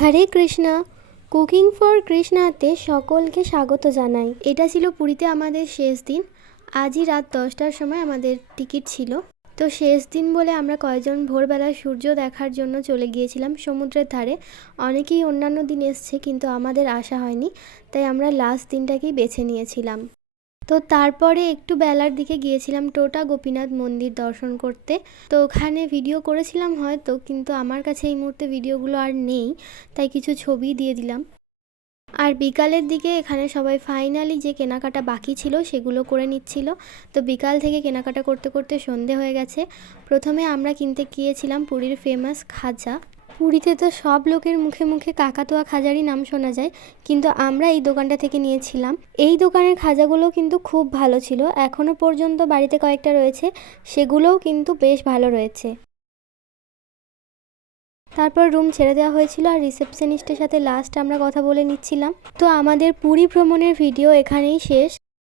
Hare Krishna. Cooking for কৃষ্ণাতে সকলকে স্বাগত জানাই। এটা ছিল পুরীতে আমাদের শেষ দিন। আজই রাত 10টার সময় আমাদের টিকিট ছিল। তো শেষ দিন বলে আমরা কয়েকজন ভোরবেলা সূর্য দেখার জন্য চলে গিয়েছিলাম সমুদ্রের ধারে। অনেকেই অন্যান্য দিন এসছে, কিন্তু আমাদের আসা হয়নি, তাই আমরা লাস্ট দিনটাকেই বেছে নিয়েছিলাম। তো তারপরে একটু বেলার দিকে গিয়েছিলাম টোটা গোপীনাথ মন্দির দর্শন করতে। তো ওখানে ভিডিও করেছিলাম হয়তো, কিন্তু আমার কাছে এই মুহূর্তে ভিডিওগুলো আর নেই, তাই কিছু ছবি দিয়ে দিলাম। আর বিকালের দিকে এখানে সবাই ফাইনালি যে কেনাকাটা বাকি ছিল সেগুলো করে নিচ্ছিল। তো বিকাল থেকে কেনাকাটা করতে করতে সন্ধে হয়ে গেছে। প্রথমে আমরা কিনতে গিয়েছিলাম পুরীর ফেমাস খাজা। পুরীতে তো সব লোকের মুখে মুখে কাকাতুয়া খাজারই নাম শোনা যায়, কিন্তু আমরা এই দোকানটা থেকে নিয়েছিলাম। এই দোকানের খাজাগুলো কিন্তু খুব ভালো ছিল, এখনও পর্যন্ত বাড়িতে কয়েকটা রয়েছে, সেগুলোও কিন্তু বেশ ভালো রয়েছে। তারপর রুম ছেড়ে দেওয়া হয়েছিল আর রিসেপশনিস্টের সাথে লাস্ট আমরা কথা বলে নিচ্ছিলাম। তো আমাদের পুরী ভ্রমণের ভিডিও এখানেই শেষ।